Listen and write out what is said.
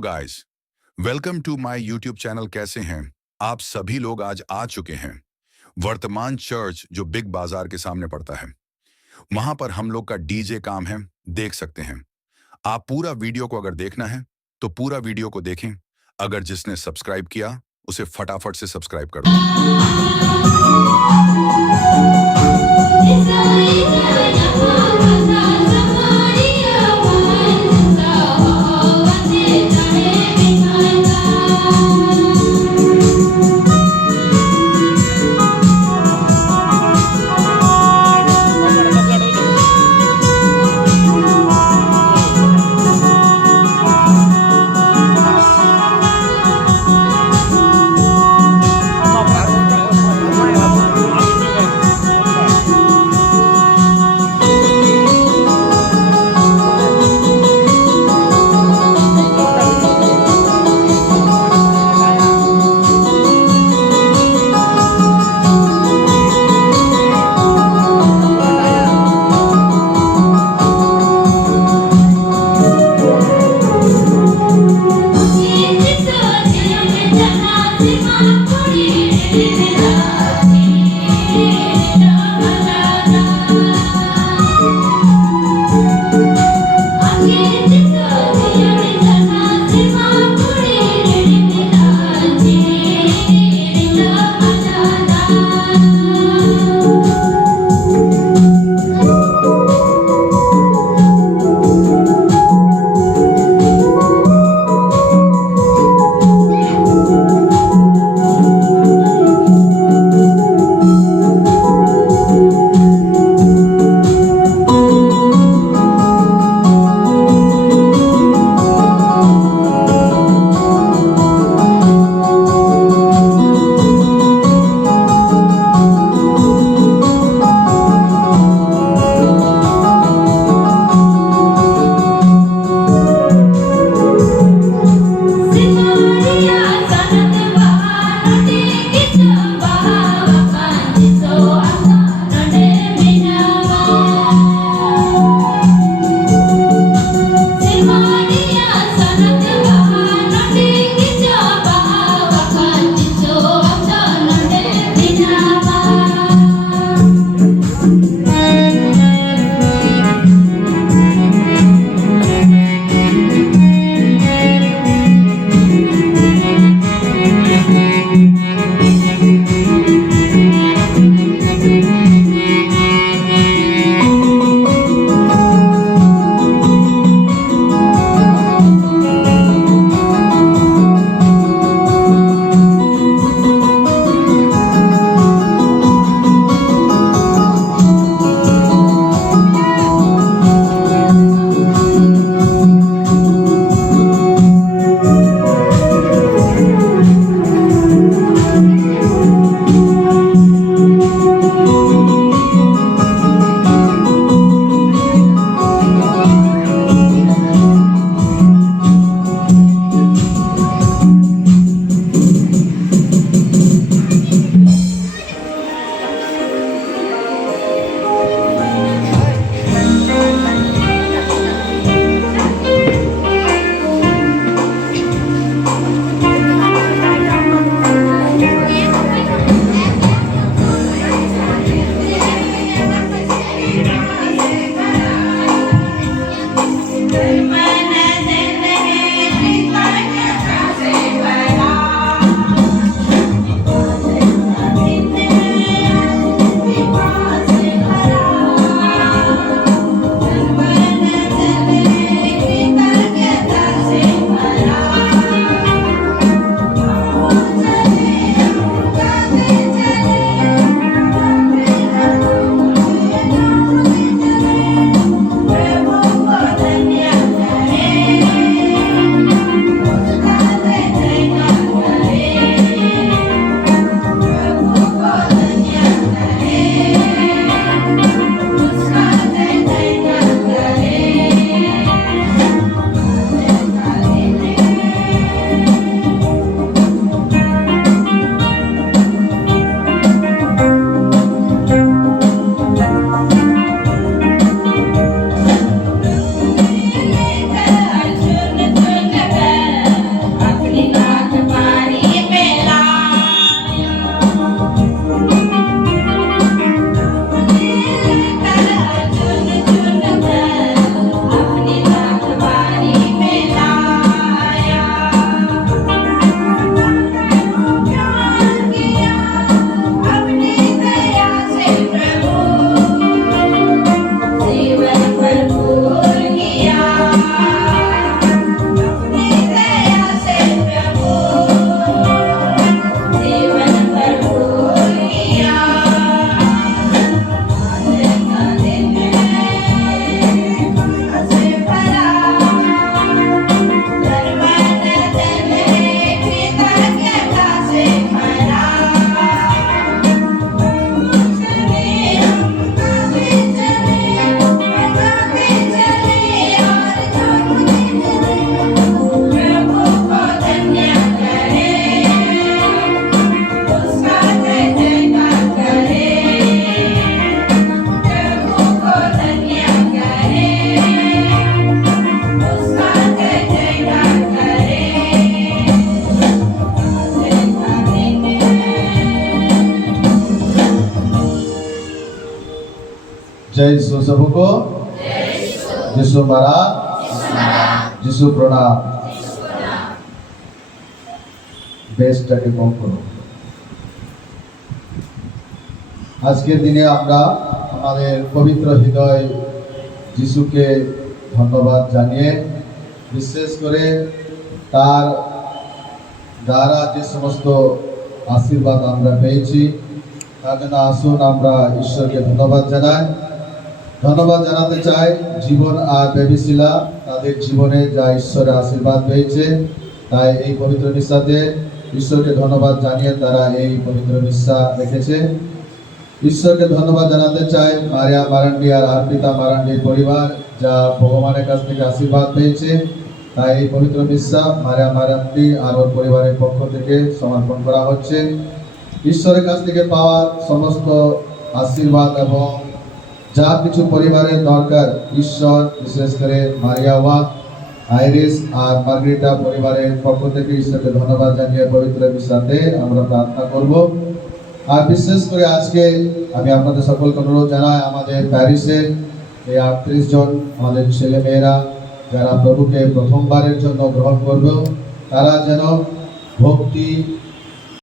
Guys, welcome to my YouTube channel. कैसे हैं आप सभी लोग? आज आ चुके हैं वर्तमान चर्च जो बिग बाजार के सामने पड़ता है। वहां पर हम लोग का डीजे काम है, देख सकते हैं। आप पूरा वीडियो को अगर देखना है तो पूरा वीडियो को देखें। अगर जिसने सब्सक्राइब किया उसे फटाफट से सब्सक्राइब कर दो। जय यीशु सबको, यीशु महाराज, यीशु प्रणाम। বেশটাকে কম করো। আজকের দিনে আমরা আমাদের পবিত্র হৃদয় যিশুকে ধন্যবাদ জানিয়ে বিশেষ করে তার দ্বারা যে সমস্ত আশীর্বাদ আমরা পেয়েছি তার জন্য আসুন আমরা ঈশ্বরকে ধন্যবাদ জানাই। ধন্যবাদ জানাতে চাই জীবন আর বেবিশিলা তাদের জীবনে যা ঈশ্বরের আশীর্বাদ পেয়েছে, তাই এই পবিত্র মিশাতে ঈশ্বরকে ধন্যবাদ জানিয়ে তারা এই পবিত্র মিশা রেখেছে। ঈশ্বরকে ধন্যবাদ জানাতে চাই মারিয়া মারান্ডি আর আরপিতা মারান্ডির পরিবার যা ভগবানের কাছ থেকে আশীর্বাদ পেয়েছে, তাই এই পবিত্র মিশা মারিয়া মারান্ডি আর ওর পরিবারের পক্ষ থেকে সমর্পণ করা হচ্ছে। ঈশ্বরের কাছ থেকে পাওয়া সমস্ত আশীর্বাদ এবং যা কিছু পরিবারের দরকার ঈশ্বর বিশেষ করে মারিয়া ওয়াক, আইরিস আর মার্গ্রিটা পরিবারের পক্ষ থেকে ঈশ্বরকে ধন্যবাদ জানিয়ে পবিত্র মিশাতে আমরা প্রার্থনা করব। আর বিশেষ করে আজকে আমি আপনাদের সকলকে অনুরোধ জানাই আমাদের প্যারিসের এই 38 জন আমাদের ছেলে মেয়েরা যারা প্রভুকে প্রথমবারের জন্য গ্রহণ করবে, তারা যেন ভক্তি